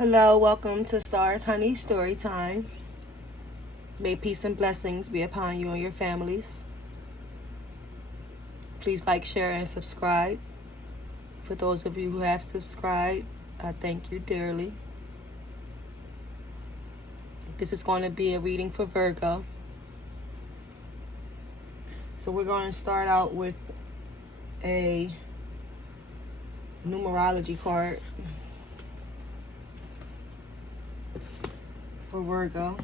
Hello, welcome to Stars Honey Story Time. May peace and blessings be upon you and your families. Please like, share, and subscribe. For those of you who have subscribed, I thank you dearly. This is going to be a reading for Virgo. So we're going to start out with a numerology card for Virgo.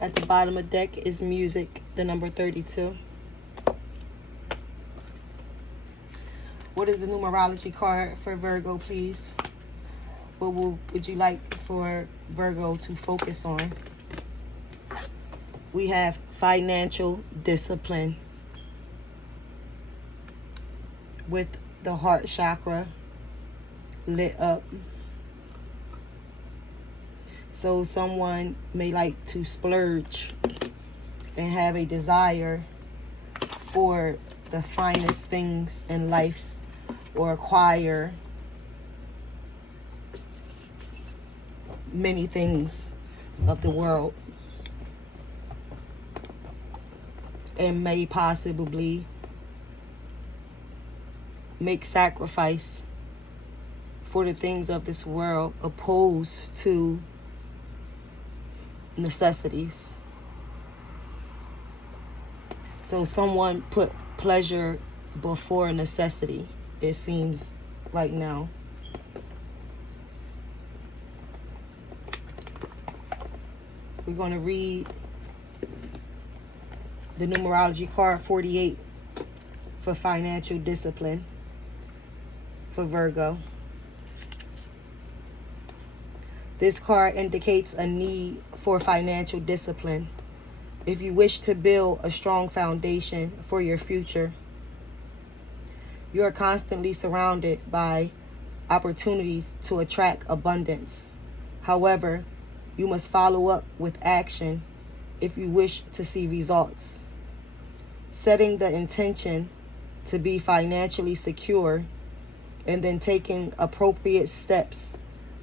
At the bottom of the deck is music, the number 32. What is the numerology card for Virgo, please? What would you like for Virgo to focus on? We have financial discipline with the heart chakra lit up. So someone may like to splurge and have a desire for the finest things in life or acquire many things of the world, and may possibly make sacrifice for the things of this world opposed to necessities. So someone put pleasure before necessity, it seems right now. We're going to read the numerology card 48 for financial discipline for Virgo. This card indicates a need for financial discipline. If you wish to build a strong foundation for your future, you are constantly surrounded by opportunities to attract abundance. However, you must follow up with action if you wish to see results. Setting the intention to be financially secure and then taking appropriate steps,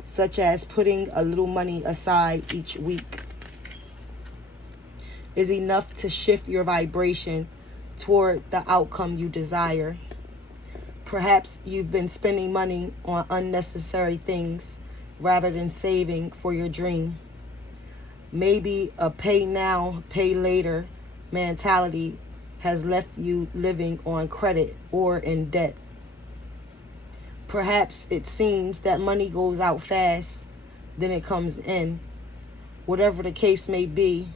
such as putting a little money aside each week, is enough to shift your vibration toward the outcome you desire. Perhaps you've been spending money on unnecessary things rather than saving for your dream. Maybe a pay now, pay later mentality has left you living on credit or in debt. Perhaps it seems that money goes out fast, then it comes in. Whatever the case may be,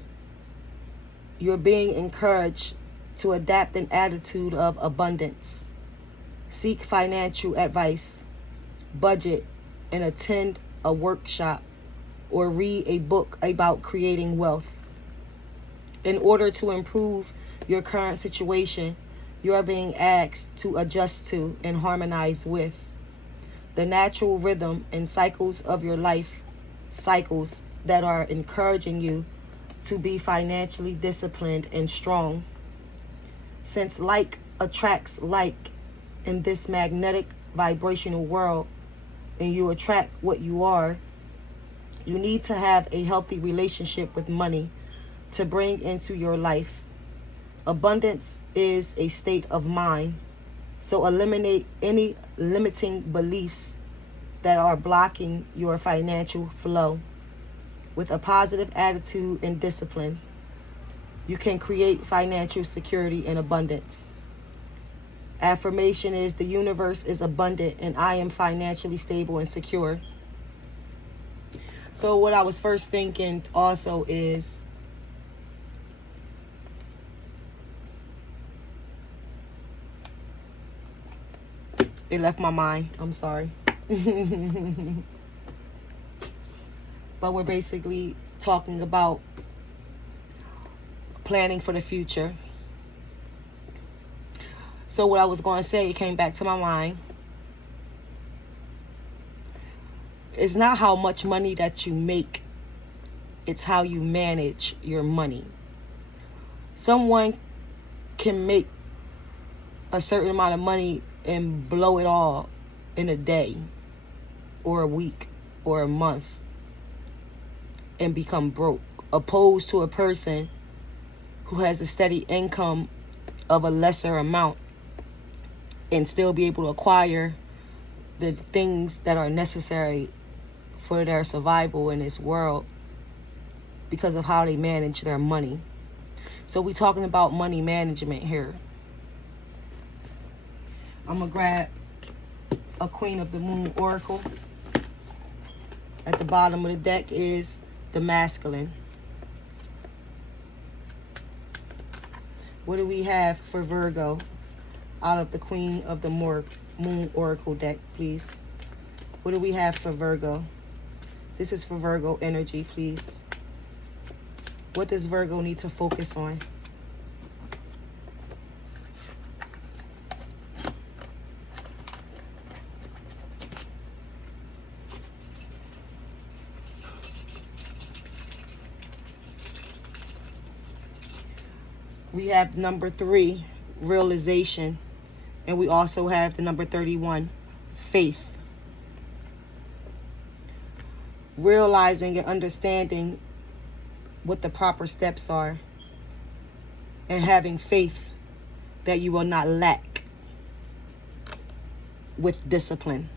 you're being encouraged to adapt an attitude of abundance. Seek financial advice, budget, and attend a workshop or read a book about creating wealth. In order to improve your current situation, you are being asked to adjust to and harmonize with the natural rhythm and cycles of your life, cycles that are encouraging you to be financially disciplined and strong. Since like attracts like in this magnetic vibrational world, and you attract what you are, you need to have a healthy relationship with money to bring into your life. Abundance is a state of mind. So eliminate any limiting beliefs that are blocking your financial flow. With a positive attitude and discipline, you can create financial security and abundance. Affirmation is: the universe is abundant and I am financially stable and secure. So what I was first thinking also is, it left my mind. I'm sorry. But we're basically talking about planning for the future. So what I was going to say, it came back to my mind. It's not how much money that you make. It's how you manage your money. Someone can make a certain amount of money and blow it all in a day or a week or a month and become broke, opposed to a person who has a steady income of a lesser amount and still be able to acquire the things that are necessary for their survival in this world because of how they manage their money. So we're talking about money management here. I'm going to grab a Queen of the Moon Oracle. At the bottom of the deck is the masculine. What do we have for Virgo out of the Queen of the Moon Oracle deck, please? What do we have for Virgo? This is for Virgo energy, please. What does Virgo need to focus on? We have number 3, realization. And we also have the number 31, faith. Realizing and understanding what the proper steps are. And having faith that you will not lack with discipline.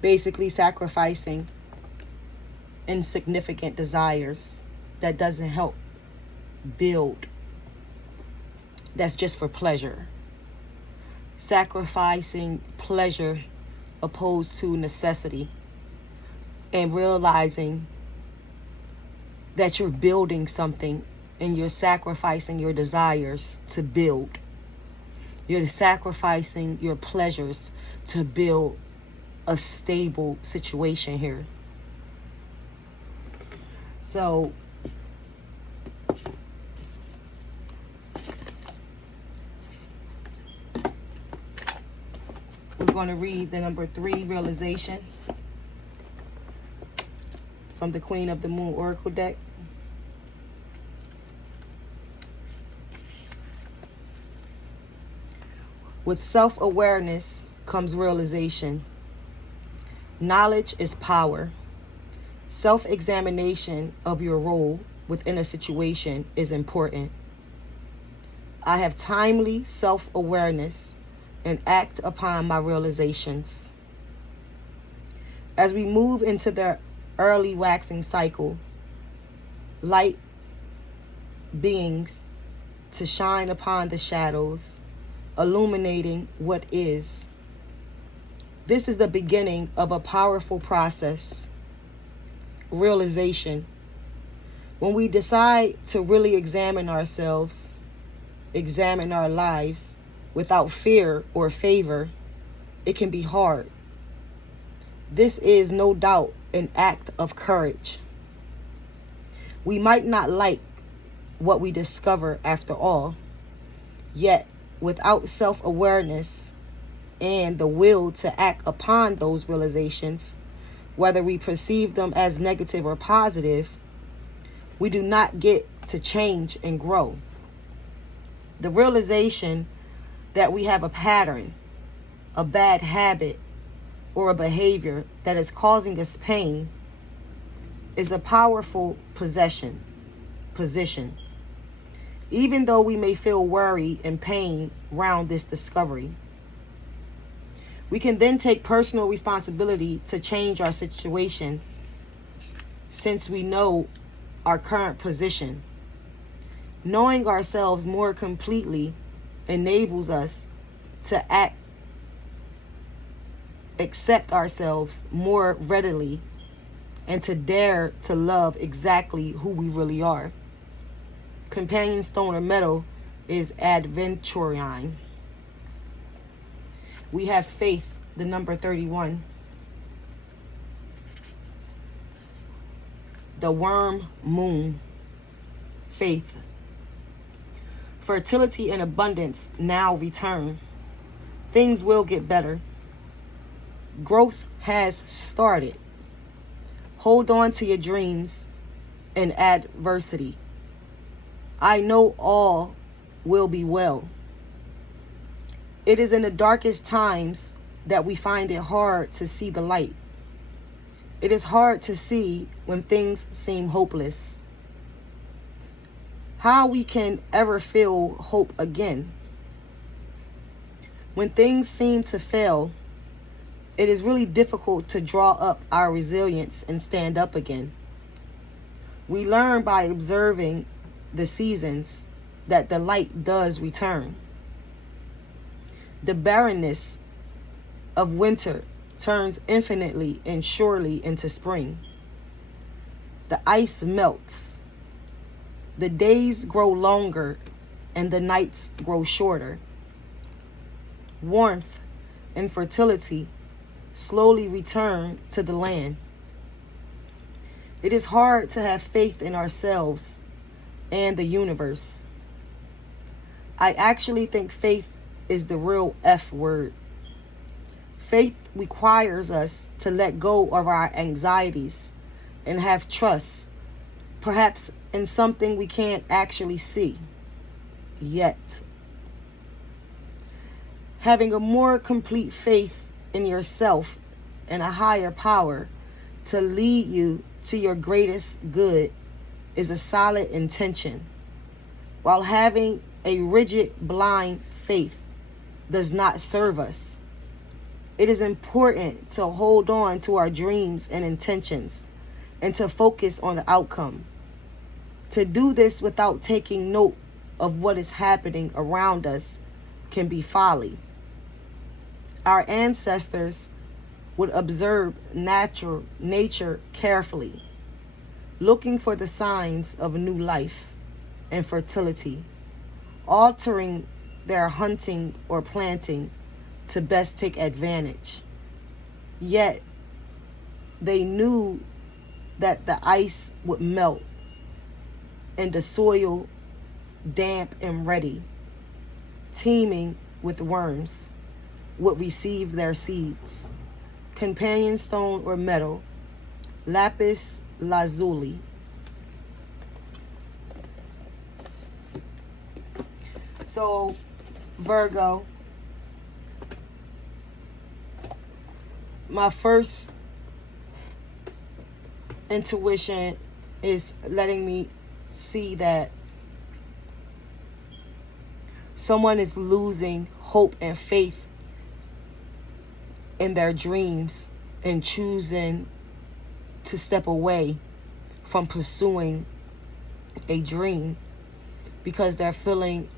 Basically sacrificing insignificant desires that doesn't help build, that's just for pleasure. Sacrificing pleasure opposed to necessity, and realizing that you're building something and you're sacrificing your desires to build. You're sacrificing your pleasures to build a stable situation here. So we're going to read the number 3, realization, from the Queen of the Moon Oracle deck. With self-awareness comes realization. Knowledge is power. Self-examination of your role within a situation is important. I have timely self-awareness and act upon my realizations. As we move into the early waxing cycle, light beings to shine upon the shadows, illuminating what is. This is the beginning of a powerful process. Realization. When we decide to really examine ourselves, examine our lives without fear or favor, it can be hard. This is no doubt an act of courage. We might not like what we discover after all, yet without self-awareness and the will to act upon those realizations, whether we perceive them as negative or positive, we do not get to change and grow. The realization that we have a pattern, a bad habit, or a behavior that is causing us pain is a powerful position. Even though we may feel worry and pain around this discovery, we can then take personal responsibility to change our situation since we know our current position. Knowing ourselves more completely enables us to accept ourselves more readily and to dare to love exactly who we really are. Companion stone or metal is aventurine. We have faith, the number 31. The worm moon, faith. Fertility and abundance now return. Things will get better. Growth has started. Hold on to your dreams in adversity. I know all will be well. It is in the darkest times that we find it hard to see the light. It is hard to see when things seem hopeless. How we can ever feel hope again? When things seem to fail, it is really difficult to draw up our resilience and stand up again. We learn by observing the seasons that the light does return. The barrenness of winter turns infinitely and surely into spring. The ice melts. The days grow longer and the nights grow shorter. Warmth and fertility slowly return to the land. It is hard to have faith in ourselves and the universe. I actually think faith is the real F word. Faith requires us to let go of our anxieties and have trust, perhaps in something we can't actually see yet. Having a more complete faith in yourself and a higher power to lead you to your greatest good is a solid intention, while having a rigid, blind faith does not serve us. It is important to hold on to our dreams and intentions and to focus on the outcome. To do this without taking note of what is happening around us can be folly. Our ancestors would observe nature carefully, looking for the signs of new life and fertility, altering their hunting or planting to best take advantage. Yet, they knew that the ice would melt and the soil damp and ready, teeming with worms, would receive their seeds. Companion stone or metal, lapis lazuli. So, Virgo, my first intuition is letting me see that someone is losing hope and faith in their dreams and choosing to step away from pursuing a dream because they're feeling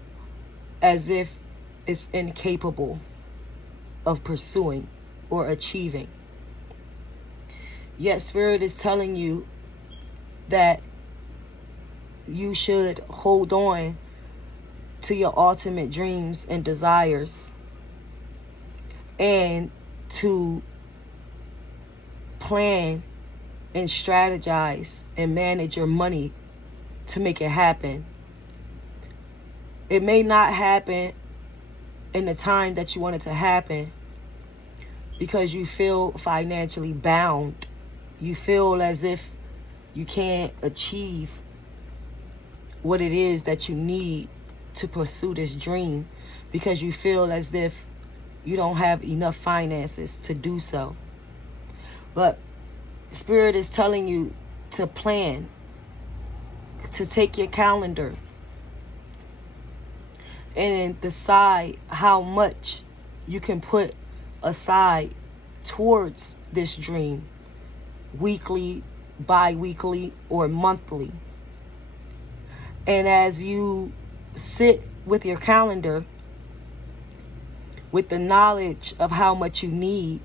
as if it's incapable of pursuing or achieving. Yet Spirit is telling you that you should hold on to your ultimate dreams and desires and to plan and strategize and manage your money to make it happen. It may not happen in the time that you want it to happen because you feel financially bound. You feel as if you can't achieve what it is that you need to pursue this dream because you feel as if you don't have enough finances to do so. But Spirit is telling you to plan, to take your calendar and decide how much you can put aside towards this dream, weekly, bi-weekly, or monthly. And as you sit with your calendar with the knowledge of how much you need,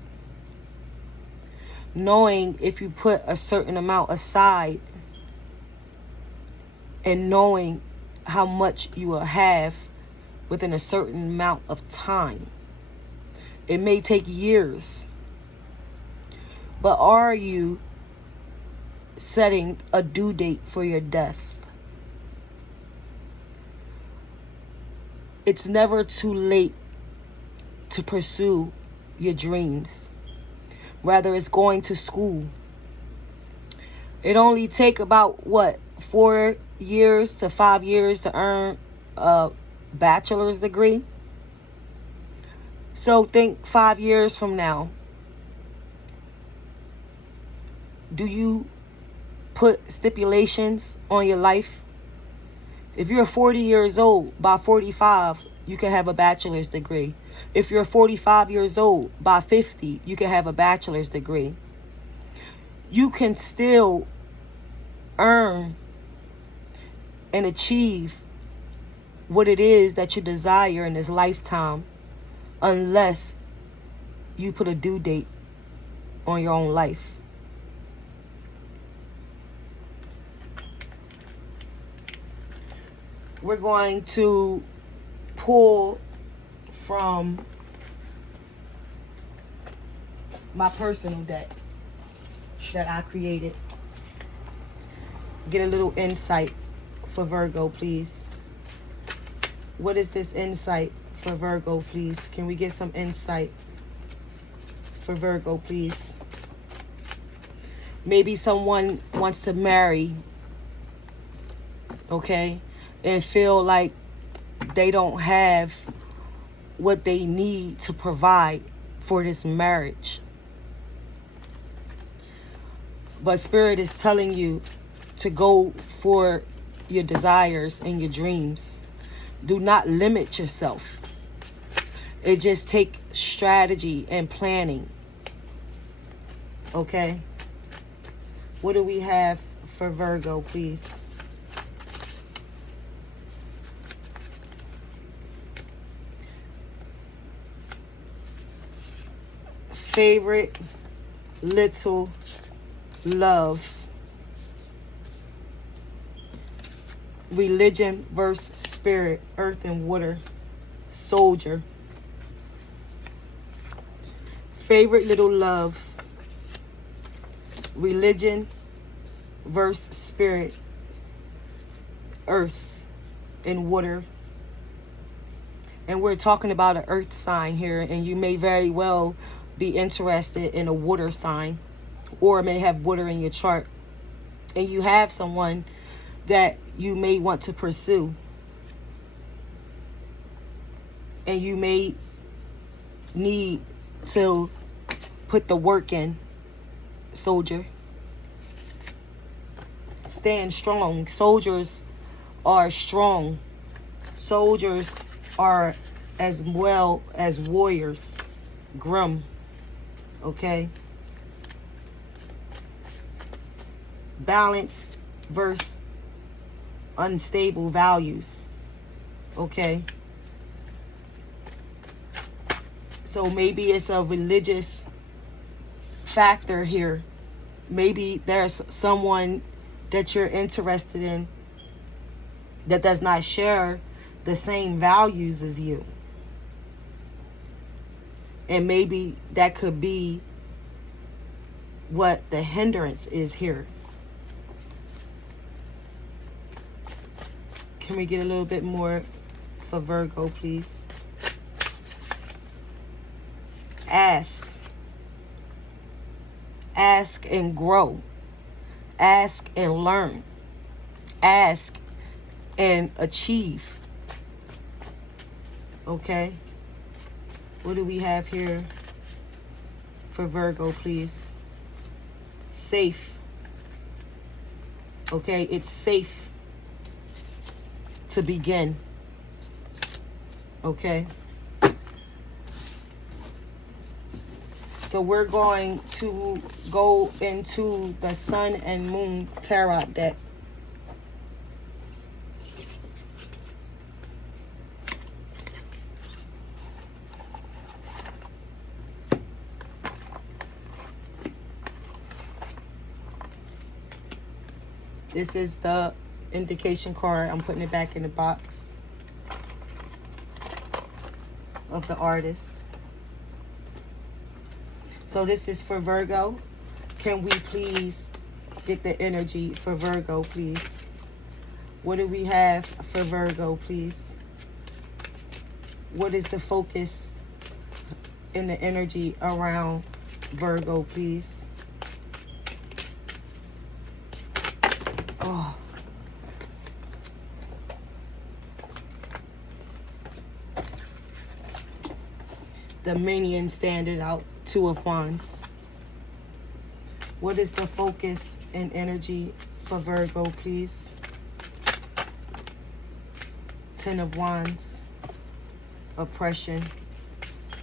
knowing if you put a certain amount aside and knowing how much you will have within a certain amount of time. It may take years, but are you setting a due date for your death? It's never too late to pursue your dreams. Whether it's going to school. It only take about, 4 years to 5 years to earn a bachelor's degree. So think 5 years from now. Do you put stipulations on your life? If you're 40 years old, by 45, you can have a bachelor's degree. If you're 45 years old, by 50, you can have a bachelor's degree. You can still earn and achieve what it is that you desire in this lifetime, unless you put a due date on your own life. We're going to pull from my personal deck that I created. Get a little insight for Virgo, please. What is this insight for Virgo, please? Can we get some insight for Virgo, please? Maybe someone wants to marry, okay, and feel like they don't have what they need to provide for this marriage. But Spirit is telling you to go for your desires and your dreams. Do not limit yourself. It just takes strategy and planning. Okay? What do we have for Virgo, please? Favorite little love. Religion versus spirit. Earth and water. Soldier. Favorite little love. Religion versus spirit. Earth and water. And we're talking about an earth sign here, and you may very well be interested in a water sign, or may have water in your chart, and you have someone that you may want to pursue, and you may need to put the work in. Soldier. Stand strong. Soldiers are strong. Soldiers are as well as warriors. Grim. Okay? Balance versus unstable values. Okay? So maybe it's a religious factor here. Maybe there's someone that you're interested in that does not share the same values as you. And maybe that could be what the hindrance is here. Can we get a little bit more for Virgo, please? Ask. Ask and grow. Ask and learn. Ask and achieve. Okay? What do we have here for Virgo, please? Safe. Okay? It's safe to begin. Okay? So we're going to go into the Sun and Moon Tarot deck. This is the indication card. I'm putting it back in the box of the artist. So this is for Virgo. Can we please get the energy for Virgo, please? What do we have for Virgo, please? What is the focus in the energy around Virgo, please? Oh. The minion standing out, Two of Wands. What is the focus and energy for Virgo, please? Ten of Wands. Oppression.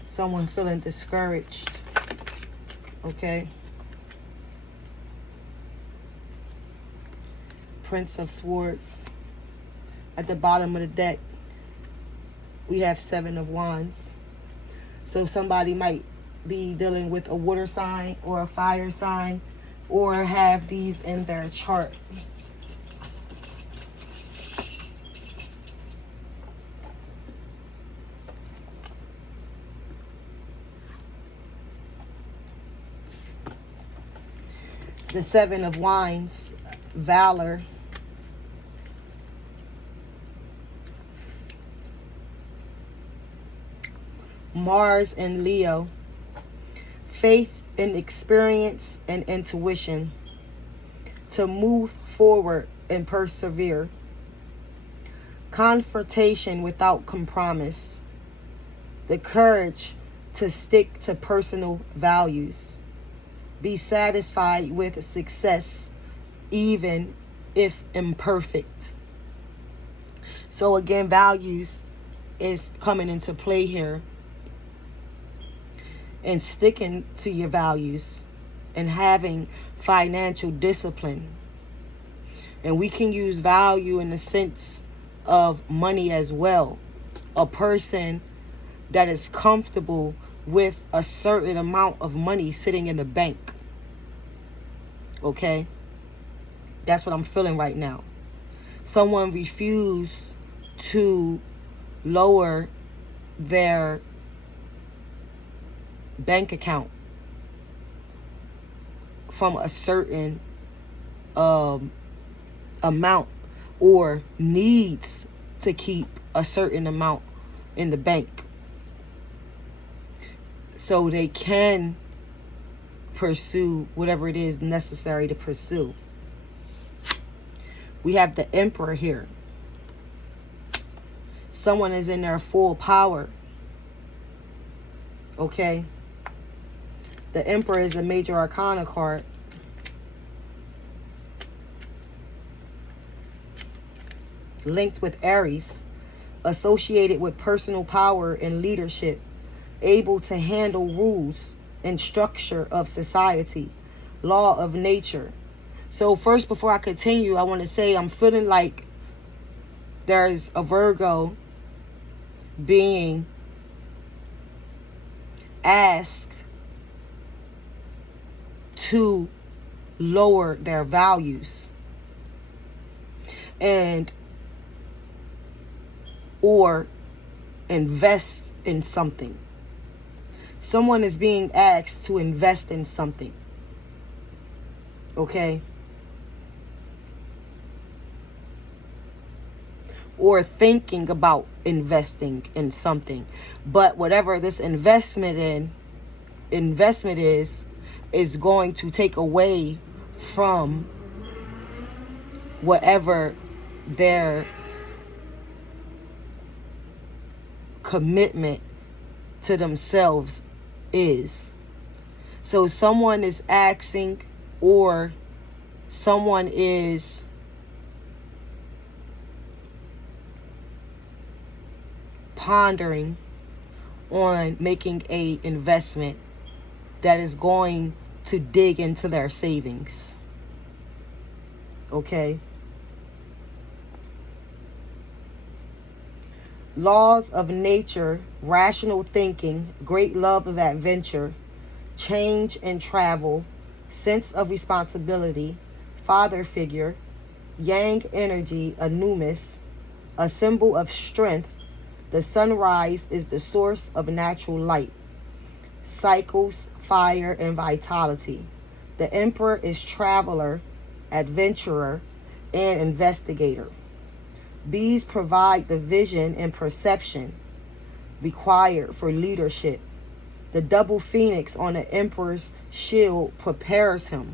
Someone feeling discouraged. Okay. Prince of Swords. At the bottom of the deck, we have Seven of Wands. So somebody might be dealing with a water sign or a fire sign, or have these in their chart. The Seven of Wands, valor. Mars and Leo, faith and experience and intuition, to move forward and persevere, confrontation without compromise, the courage to stick to personal values, be satisfied with success even if imperfect. So again, values is coming into play here. And sticking to your values and having financial discipline. And we can use value in the sense of money as well. A person that is comfortable with a certain amount of money sitting in the bank. Okay? That's what I'm feeling right now. Someone refused to lower their bank account from a certain amount, or needs to keep a certain amount in the bank so they can pursue whatever it is necessary to pursue. We have the Emperor here. Someone is in their full power. Okay? The Emperor is a major arcana card. Linked with Aries. Associated with personal power and leadership. Able to handle rules and structure of society. Law of nature. So first, before I continue, I want to say I'm feeling like there's a Virgo being asked to lower their values and or invest in something. Someone is being asked to invest in something. Okay? Or thinking about investing in something. But whatever this investment is going to take away from whatever their commitment to themselves is. So someone is asking, or someone is pondering on making a investment that is going to dig into their savings. Okay? Laws of nature, rational thinking, great love of adventure, change and travel, sense of responsibility, father figure, yang energy, Anubis, a symbol of strength. The sunrise is the source of natural light. Cycles, fire, and vitality. The Emperor is traveler, adventurer, and investigator. Bees provide the vision and perception. required for leadership. The double phoenix on the emperor's shield prepares him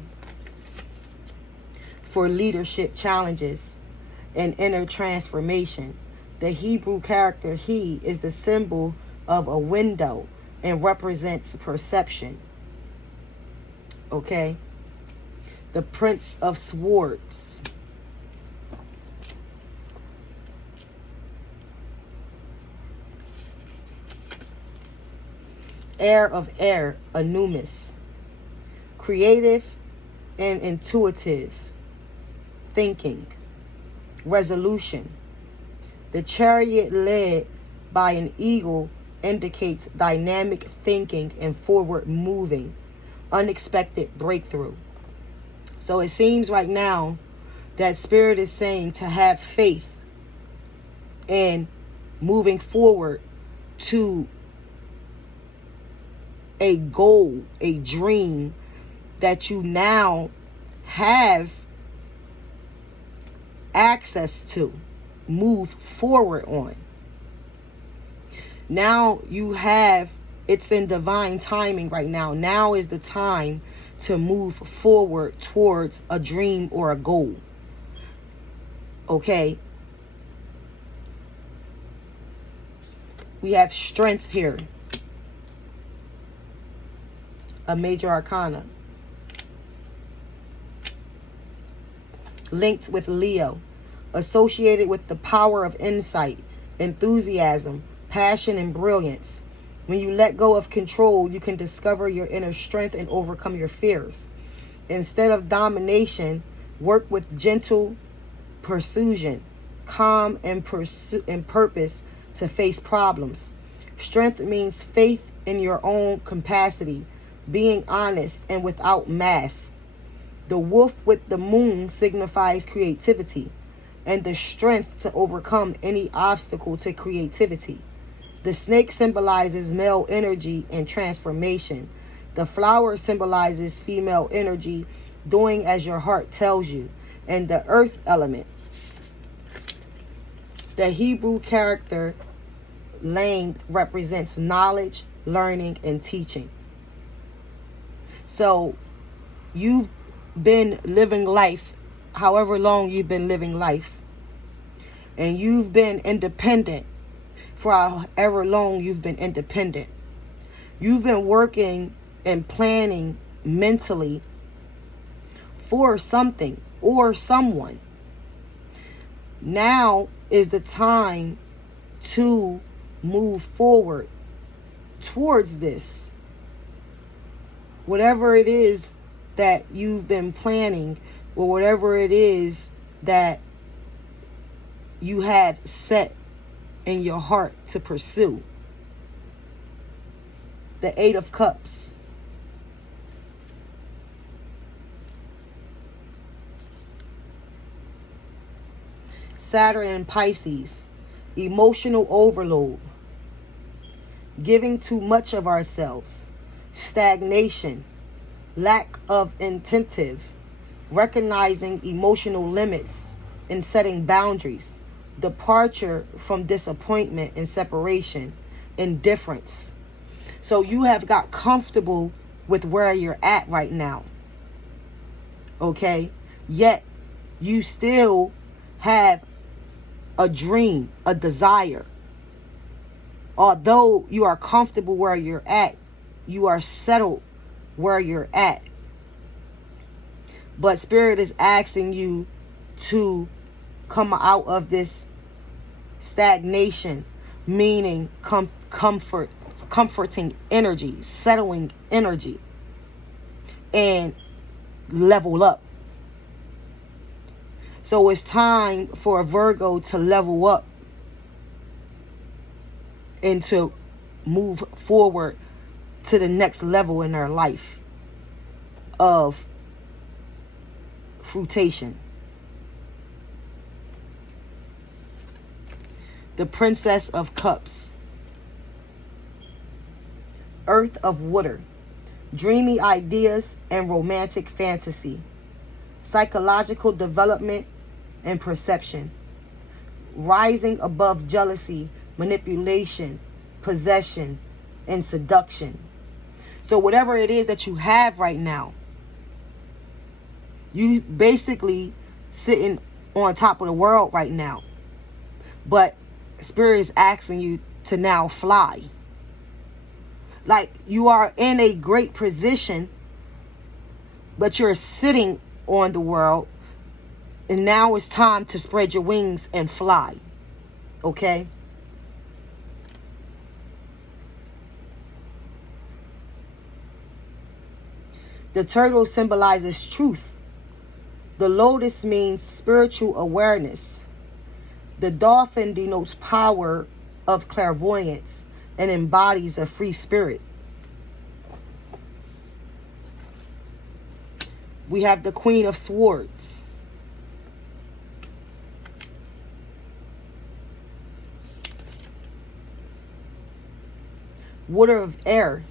for leadership challenges and inner transformation. The Hebrew character he is the symbol of a window and represents perception. Okay? The Prince of Swords. Heir of air, Anumis. Creative and intuitive thinking. Resolution. The chariot led by an eagle indicates dynamic thinking and forward moving, unexpected breakthrough. So it seems right now that Spirit is saying to have faith in moving forward to a goal, a dream that you now have access to move forward on. Now you have, it's in divine timing right now. Now is the time to move forward towards a dream or a goal. Okay? We have strength here. A major arcana. Linked with Leo. Associated with the power of insight, enthusiasm, passion, and brilliance. When you let go of control, you can discover your inner strength and overcome your fears. Instead of domination, work with gentle persuasion, calm and purpose to face problems. Strength means faith in your own capacity, being honest and without mask. The wolf with the moon signifies creativity and the strength to overcome any obstacle to creativity. The snake symbolizes male energy and transformation. The flower symbolizes female energy, doing as your heart tells you. And the earth element, the Hebrew character Lang represents knowledge, learning, and teaching. So you've been living life, however long you've been living life, and you've been independent for however long you've been independent. You've been working and planning mentally for something or someone. Now is the time to move forward towards this. Whatever it is that you've been planning, or whatever it is that you have set in your heart to pursue. The Eight of Cups. Saturn and Pisces. Emotional overload. Giving too much of ourselves. Stagnation. Lack of intentive. Recognizing emotional limits and setting boundaries. Departure from disappointment and separation. Indifference. So you have got comfortable with where you're at right now. Okay? Yet you still have a dream, a desire. Although you are comfortable where you're at, you are settled where you're at. But Spirit is asking you to come out of this stagnation, meaning comforting energy, settling energy, and level up. So it's time for a Virgo to level up and to move forward to the next level in their life of fruition. The Princess of Cups. Earth of Water. Dreamy ideas and romantic fantasy. Psychological development and perception. Rising above jealousy, manipulation, possession, and seduction. So whatever it is that you have right now, you basically sitting on top of the world right now. But Spirit is asking you to now fly. Like, you are in a great position, but you're sitting on the world. And now it's time to spread your wings and fly. Okay? The turtle symbolizes truth. The lotus means spiritual awareness. The dolphin denotes power of clairvoyance and embodies a free spirit. We have the Queen of Swords. Water of air,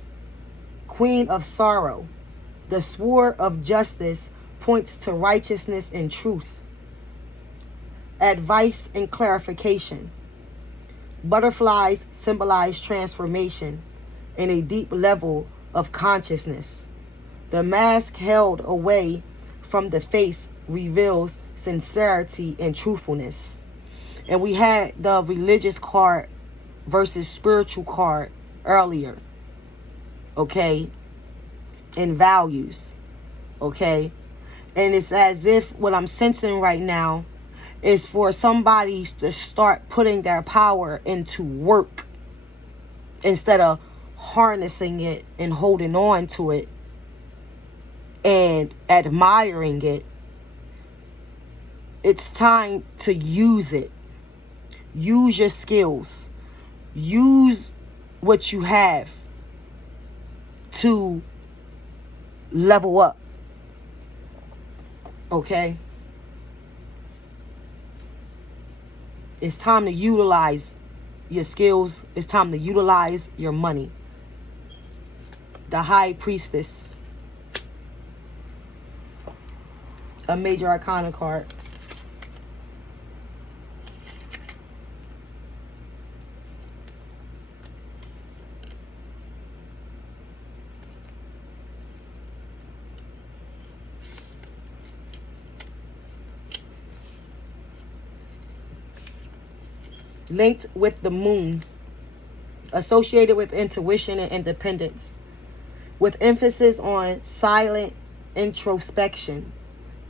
Queen of sorrow. The sword of justice points to righteousness and truth. Advice and clarification. Butterflies symbolize transformation and a deep level of consciousness. The mask held away from the face reveals sincerity and truthfulness. And we had the religious card versus spiritual card earlier. Okay? And values. Okay? And it's as if what I'm sensing right now is for somebody to start putting their power into work instead of harnessing it and holding on to it and admiring it. It's time to use it. Use your skills. Use what you have to level up. Okay? It's time to utilize your skills. It's time to utilize your money. The High Priestess. A major arcana card. Linked with the moon, associated with intuition and independence, with emphasis on silent introspection,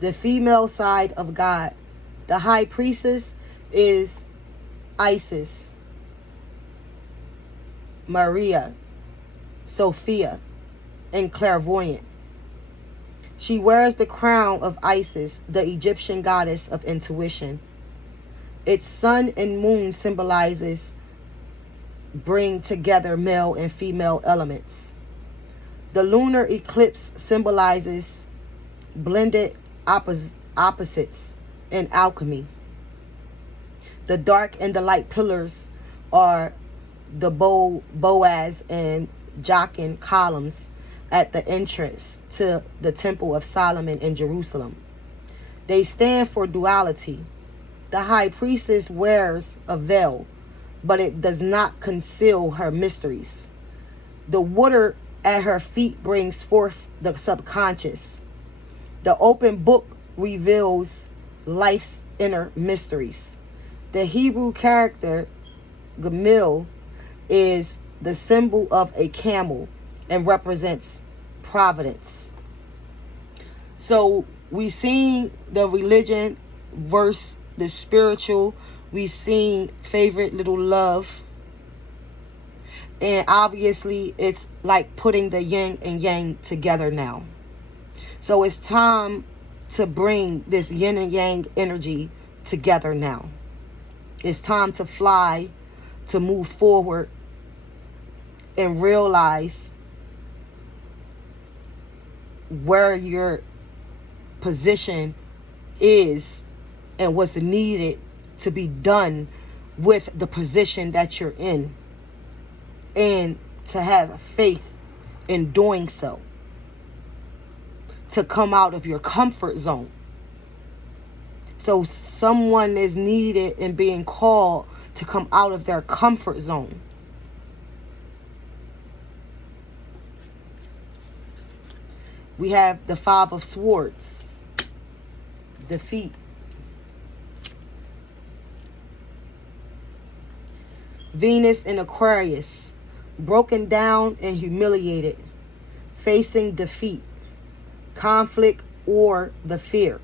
the female side of God. The High Priestess is Isis, Maria, Sophia, and clairvoyant. She wears the crown of Isis, the Egyptian goddess of intuition. Its sun and moon symbolizes bring together male and female elements. The lunar eclipse symbolizes blended opposites in alchemy. The dark and the light pillars are the Boaz and Jachin columns at the entrance to the Temple of Solomon in Jerusalem. They stand for duality. The High Priestess wears a veil, but it does not conceal her mysteries. The water at her feet brings forth the subconscious. The open book reveals life's inner mysteries. The Hebrew character Gamil is the symbol of a camel and represents providence. So we seen the religion versus the spiritual. We seen favorite little love. And obviously it's like putting the yin and yang together now. So it's time to bring this yin and yang energy together now. It's time to fly, to move forward, and realize where your position is and what's needed to be done with the position that you're in, and to have faith in doing so, to come out of your comfort zone. So someone is needed and being called to come out of their comfort zone We have the Five of Swords, defeat. Venus in Aquarius, broken down and humiliated, facing defeat, conflict, or the fear,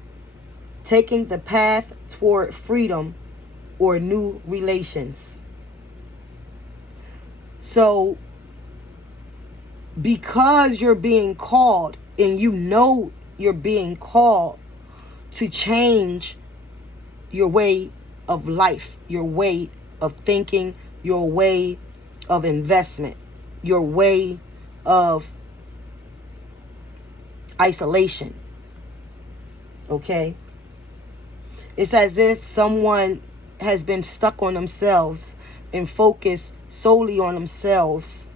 taking the path toward freedom or new relations. So, because you're being called, and you know you're being called to change your way of life, your way of thinking, your way of investment, your way of isolation. Okay? It's as if someone has been stuck on themselves and focused solely on themselves.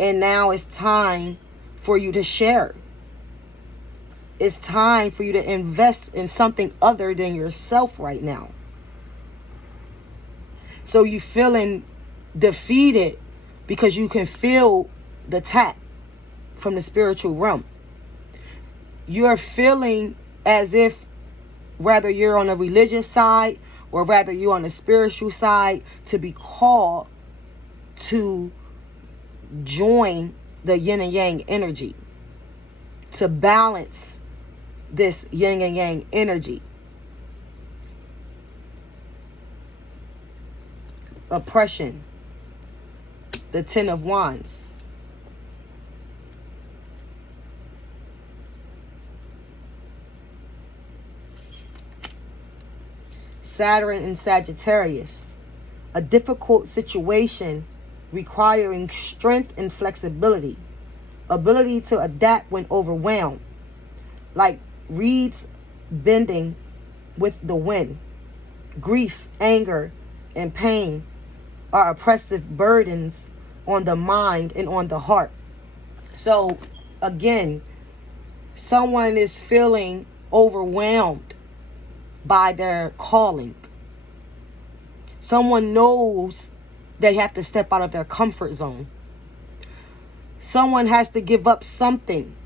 And now it's time for you to share. It's time for you to invest in something other than yourself right now. So you're feeling defeated because you can feel the attack from the spiritual realm. You're feeling as if, whether you're on a religious side or rather you're on the spiritual side, to be called to join the yin and yang energy, to balance this yin and yang energy. Oppression, the Ten of Wands. Saturn in Sagittarius, a difficult situation requiring strength and flexibility, ability to adapt when overwhelmed, like reeds bending with the wind. Grief, anger, and pain are oppressive burdens on the mind and on the heart. So again, someone is feeling overwhelmed by their calling. Someone knows they have to step out of their comfort zone. Someone has to give up something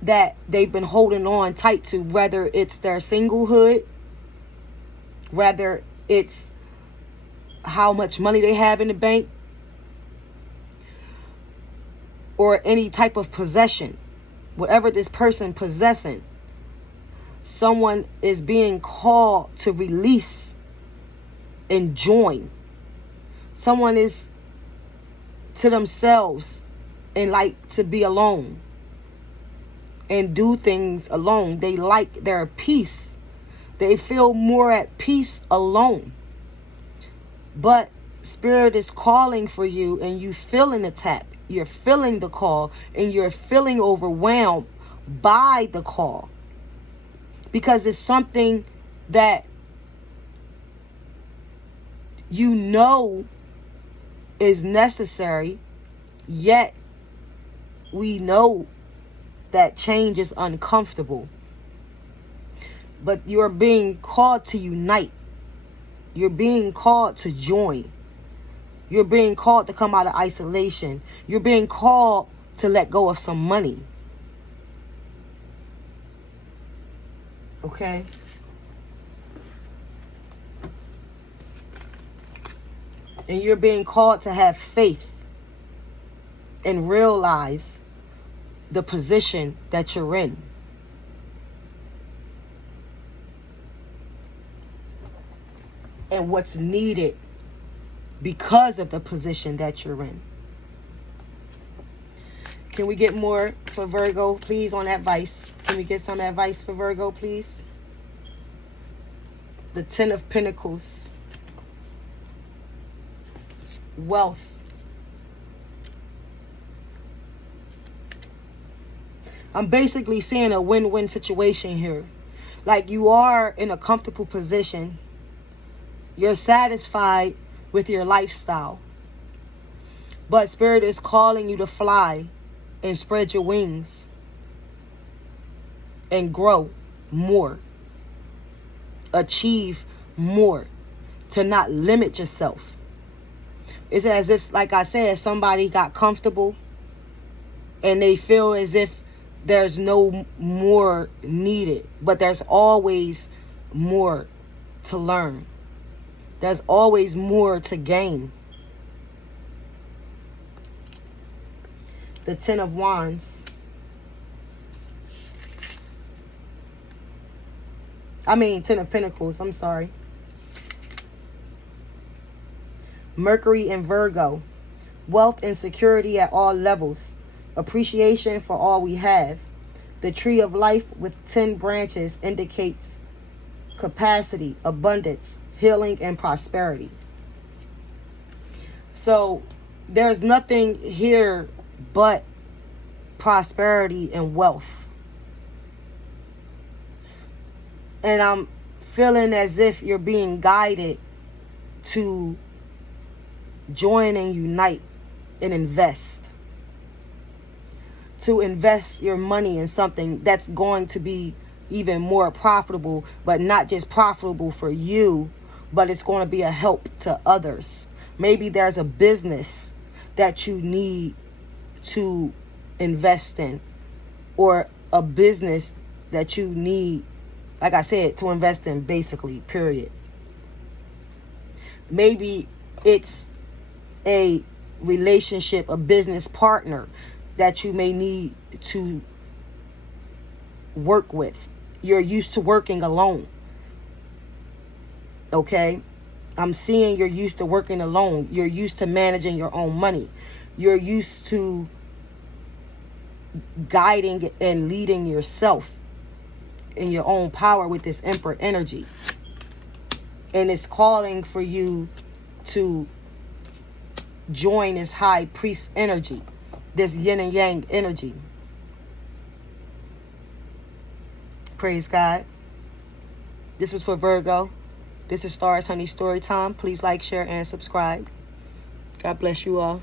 that they've been holding on tight to, whether it's their singlehood, whether it's how much money they have in the bank, or any type of possession. Whatever this person possessing, someone is being called to release and join. Someone is to themselves and like to be alone and do things alone. They like their peace. They feel more at peace alone. But Spirit is calling for you, and you feeling the tap. You're feeling the call, and you're feeling overwhelmed by the call, because it's something that you know is necessary, yet we know that change is uncomfortable. But you're being called to unite. You're being called to join. You're being called to come out of isolation. You're being called to let go of some money. Okay? And you're being called to have faith and realize the position that you're in. And what's needed because of the position that you're in. Can we get more for Virgo, please, on advice? Can we get some advice for Virgo, please? The Ten of Pentacles. Wealth. I'm basically seeing a win-win situation here. Like, you are in a comfortable position. You're satisfied with your lifestyle. But Spirit is calling you to fly and spread your wings and grow more. Achieve more. To not limit yourself. It's as if, like I said, somebody got comfortable and they feel as if there's no more needed, but there's always more to learn. There's always more to gain. The Ten of Wands. Ten of Pentacles, I'm sorry. Mercury and Virgo. Wealth and security at all levels. Appreciation for all we have. The tree of life with 10 branches indicates capacity, abundance, healing, and prosperity. So there's nothing here but prosperity and wealth. And I'm feeling as if you're being guided to join and unite and invest. To invest your money in something that's going to be even more profitable, but not just profitable for you, but it's going to be a help to others. Maybe there's a business that you need to invest in, or a business that you need, like I said, to invest in, basically, period. Maybe it's a relationship, a business partner that you may need to work with. You're used to working alone. Okay? I'm seeing you're used to working alone. You're used to managing your own money. You're used to guiding and leading yourself in your own power with this Emperor energy. And it's calling for you to join this High Priest energy, this yin and yang energy. Praise God. This was for Virgo. This is Stars Honey Story Time. Please like, share, and subscribe. God bless you all.